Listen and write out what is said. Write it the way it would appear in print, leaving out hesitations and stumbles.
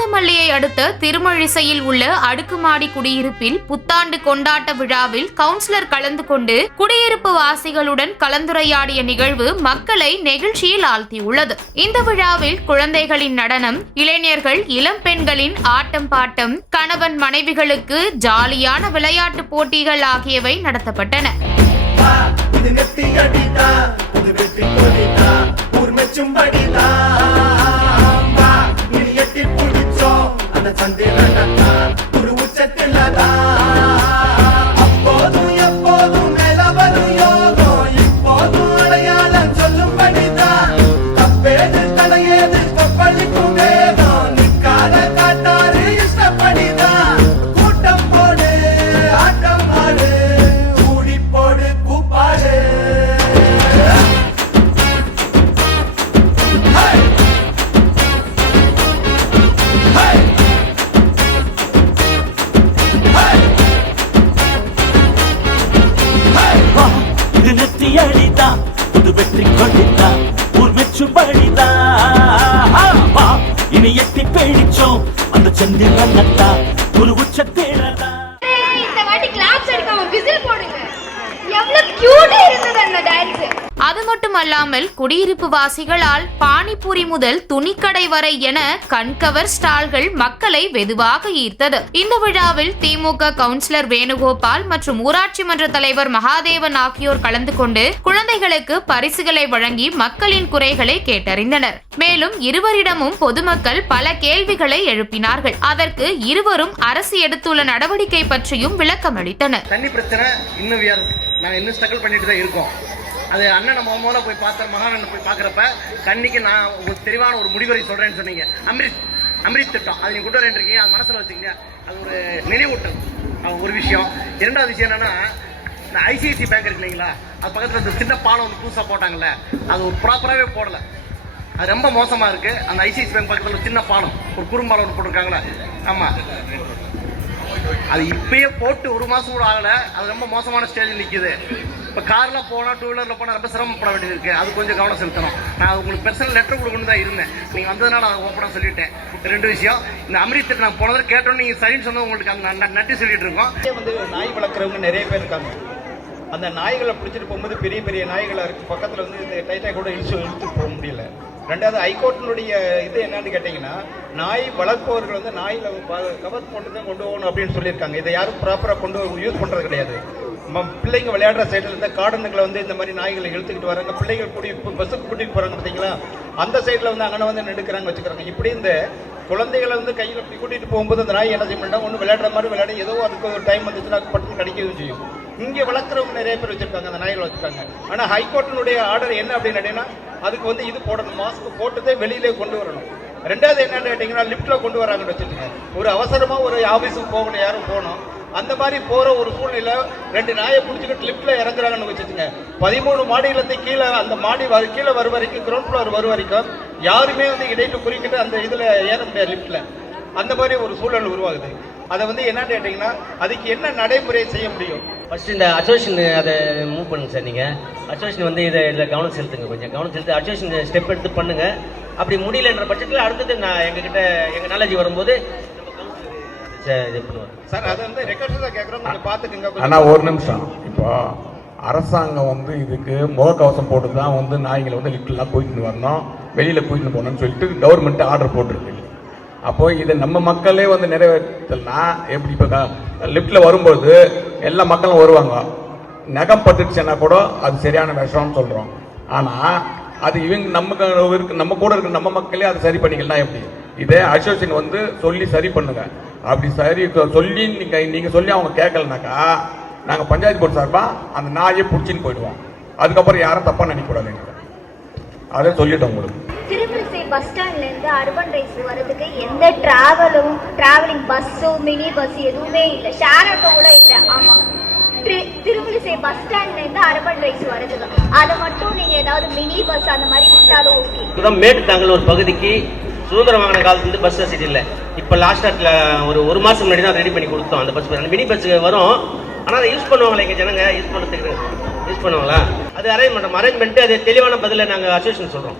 பூந்தமல்லியை அடுத்த திருமழிசையில் உள்ள அடுக்குமாடி குடியிருப்பில் புத்தாண்டு கொண்டாட்ட விழாவில் கவுன்சிலர் கலந்து கொண்டு குடியிருப்பு வாசிகளுடன் கலந்துரையாடிய நிகழ்வு மக்களை நெகிழ்ச்சியில் ஆழ்த்தியுள்ளது. இந்த விழாவில் குழந்தைகளின் நடனம், இளைஞர்கள் இளம் பெண்களின் ஆட்டம் பாட்டம், கணவன் மனைவிகளுக்கு ஜாலியான விளையாட்டு போட்டிகள் ஆகியவை நடத்தப்பட்டன. இனி எட்டி பேடிச்சோம் அந்த சந்திரன் நட்டா ஒரு உச்சத்தேடா. இந்த வாட்டி கிளாப்ஸ் அடிக்காம விசில் போடுங்க. எவ்வளவு கியூட்டா இருந்தது அந்த டான்ஸ். அது மட்டுமல்லாமல் குடியிருப்பு வாசிகளால் பானிபூரி முதல் துணிக்கடை வரை என கண்கவர் ஸ்டால்கள் மக்களை வெகுவாக ஈர்த்தது. இந்த விழாவில் திமுக கவுன்சிலர் வேணுகோபால் மற்றும் ஊராட்சி மன்ற தலைவர் மகாதேவன் ஆகியோர் கலந்து கொண்டு குழந்தைகளுக்கு பரிசுகளை வழங்கி மக்களின் குறைகளை கேட்டறிந்தனர். மேலும் இருவரிடமும் பொதுமக்கள் பல கேள்விகளை எழுப்பினார்கள். அதற்கு இருவரும் அரசு எடுத்துள்ள நடவடிக்கை பற்றியும் விளக்கம் அளித்தனர். தண்ணி பிரச்சனை இன்னும் ஸ்ட்ரகிள் பண்ணிட்டு தான் இருக்கோம். அது அண்ணனை முதல்ல போய் பார்த்தேன், மகானன் போய் பார்க்குறப்ப தண்ணிக்கு நான் உங்களுக்கு தெளிவான ஒரு முடிவுரை சொல்கிறேன்னு சொன்னீங்க. அம்ரித் திட்டம் அது நீங்கள் கொண்டு வரேன்ருக்கீங்க, அது மனசில் வச்சுக்கீங்க. அது ஒரு நினைவூட்டல் ஒரு விஷயம். இரண்டாவது விஷயம் என்னென்னா, இந்த ஐசிஐசி பேங்க் இருக்கு இல்லைங்களா, அது பக்கத்தில் இந்த சின்ன பாலம் ஒன்று புதுசாக போட்டாங்கல்ல, அது ஒரு ப்ராப்பராகவே போடலை. அது ரொம்ப மோசமாக இருக்குது. அந்த ஐசிஐசி பேங்க் பக்கத்தில் ஒரு சின்ன பாலம், ஒரு குறும்பாலம் ஒன்று போட்டிருக்காங்களே, ஆமாம், அது இப்பயே போட்டு ஒரு மாதம் கூட ஆகலை. அது ரொம்ப மோசமான ஸ்டேஜில் நிற்கிது. இப்போ காரில் போனால், டூ வீலரில் போனால் ரொம்ப சிரமப்பட வேண்டியது இருக்குது. அது கொஞ்சம் கவனம் செலுத்தணும். நான் உங்களுக்கு பர்சனல் லெட்டர் கொடுக்கணும் தான் இருந்தேன். நீங்கள் வந்ததுனால அதை ஓப்பனாக சொல்லிட்டேன். ரெண்டு விஷயம், இந்த அமிர்தத்தை நான் போனதை கேட்டோன்னு நீங்கள் சரின்னு சொன்னது உங்களுக்கு அந்த நட்டி சொல்லிட்டு இருக்கோம். வந்து நாய் வளர்க்குறவங்க நிறைய பேர் இருக்காங்க. அந்த நாய்களை பிடிச்சிட்டு போகும்போது பெரிய பெரிய நாய்களாக இருக்குது. பக்கத்தில் வந்து இந்த டைட்டாக கூட இழுத்து போக முடியல. ரெண்டாவது ஹைகோர்ட்டினுடைய இது என்னன்னு கேட்டிங்கன்னா, நாய் வளர்ப்பவர்கள் வந்து நாயில் கவர் போட்டு தான் கொண்டு போகணும் அப்படின்னு சொல்லியிருக்காங்க. இதை யாரும் ப்ராப்பராக கொண்டு யூஸ் பண்ணுறது கிடையாது. பிள்ளைங்க விளையாடுற சைடில் இருந்த கார்டனுங்களை வந்து இந்த மாதிரி நாய்களை இழுத்துக்கிட்டு வராங்க. பிள்ளைகள் பஸ்ஸுக்கு கூட்டிகிட்டு போகிறாங்க பார்த்தீங்களா, அந்த சைடில் வந்து அங்கே வந்து நெடுக்கிறாங்க வச்சுக்கிறாங்க. இப்படி இந்த குழந்தைகளை வந்து கையில் இப்படி கூட்டிகிட்டு போகும்போது அந்த நாய் என்ன செய்ய மாட்டாங்க, ஒன்று விளையாடுற மாதிரி விளையாட, ஏதோ அதுக்கு ஒரு டைம் வந்துச்சுன்னா பட்டுன்னு கிடைக்கவும் செய்யும். இங்கே வளர்க்குறவங்க நிறைய பேர் வச்சுருக்காங்க, அந்த நாய்கள் வச்சுருக்காங்க. ஆனால் ஹைகோர்ட்டினுடைய ஆர்டர் என்ன அப்படின்னு கேட்டீங்கன்னா, அதுக்கு வந்து இது போடணும், மாஸ்க் போட்டுதே வெளியிலே கொண்டு வரணும். ரெண்டாவது என்னன்னு கேட்டிங்கன்னா, லிஃப்ட்டில் கொண்டு வராங்கன்னு வச்சுருங்க. ஒரு அவசரமாக ஒரு ஆஃபீஸுக்கு போகணும், யாரும் போகணும், அந்த மாதிரி போகிற ஒரு சூழ்நிலை ரெண்டு நாயை பிடிச்சிக்கிட்டு லிஃப்ட்டில் இறங்குறாங்கன்னு வச்சுருங்க. 13 மாடியிலேருந்து கீழே அந்த மாடி கீழே வரும் வரைக்கும், கிரவுண்ட் ஃப்ளோர் வரும் வரைக்கும் யாருமே வந்து இடையிட்டு குறிக்கிட்டு அந்த இதில் ஏற முடியாது லிஃப்ட்டில். அந்த மாதிரி ஒரு சூழல் உருவாகுது. அதை வந்து என்னன்னு கேட்டிங்கன்னா, அதுக்கு என்ன நடைமுறை செய்ய முடியும்? ஃபர்ஸ்ட் இந்த அசோசியேஷன் அதை மூவ் பண்ணுங்க சார். நீங்கள் அசோசியேஷன் வந்து இதில் கவனம் செலுத்துங்க, கொஞ்சம் கவனம் செலுத்து. அசோசியேஷன் ஸ்டெப் எடுத்து பண்ணுங்க. அப்படி முடியலன்ற பட்சத்தில் அடுத்தது நான் எங்ககிட்ட எங்கள் நாலேஜ் வரும்போது இது பண்ணுவார் சார். அதை வந்து ரெக்கார்ட்ஸ் தான் கேட்குறோம், கொஞ்சம் பார்த்துக்குங்க. ஆனால் ஒரு நிமிஷம், இப்போ அரசாங்கம் வந்து இதுக்கு முகக்கவசம் போட்டு தான் வந்து நாய்களை வந்து லிஃப்ட்லாம் போயிட்டு வரணும், வெளியில் போயிட்டு போகணும்னு சொல்லிட்டு கவர்மெண்ட் ஆர்டர் போட்டிருக்கு. அப்போ இதை நம்ம மக்களே வந்து நிறைவேற்றலனா எப்படி? இப்போ லிஃப்டில் வரும்போது எல்லா மக்களும் வருவாங்க, நகம் பட்டுச்சுன்னா கூட அது சரியான விஷம்னு சொல்கிறோம். ஆனால் அது இவங்க நம்ம கூட இருக்கிற நம்ம மக்களே அதை சரி பண்ணிக்கலாம் எப்படி? இதே அசோசியேஷன் வந்து சொல்லி சரி பண்ணுங்க. அப்படி சரி சொல்லி நீங்கள் சொல்லி அவங்க கேட்கலனாக்கா நாங்கள் பஞ்சாயத்து போர்டு சார்பாக அந்த நாயை பிடிச்சின்னு போயிடுவோம். அதுக்கப்புறம் யாரும் தப்பாக நினைக்கக்கூடாது. அதை சொல்லிட்டோம் உங்களுக்கு. திருமழிசை பஸ் ஸ்டாண்ட்ல இருந்து அர்பன் ரைஸ் வரதுக்கு எந்த டிராவலிங் பஸ்ஸோ மினி பஸ் எதுவுமே இல்லை, ஷேர் ஆட்டோ கூட இல்லை. ஆமா, திருமழிசை பஸ் ஸ்டாண்ட்ல இருந்து அர்பன் ரைஸ் வரதுக்கு அதை மட்டும் நீங்க ஏதாவது மினி பஸ் அந்த மாதிரி விட்டாலும் ஓகே. மேட்டுத்தாங்கல் ஒரு பகுதிக்கு சுதந்திரம் வாங்கின காலத்துலேருந்து பஸ் வசதி இல்லை. இப்போ லாஸ்ட்டாக ஒரு மாதம் முன்னாடி தான் ரெடி பண்ணி கொடுத்தோம் அந்த பஸ். மினி பஸ் வரும், ஆனால் அதை யூஸ் பண்ணுவாங்களா எங்கள் ஜனங்க? யூஸ் பண்ணுவாங்களா? அது அரேஞ்ச் பண்ணுறோம். அரேஞ்ச் பண்ணிட்டு அது தெளிவான பதிலை நாங்கள் அசோசியேஷன் சொல்கிறோம்.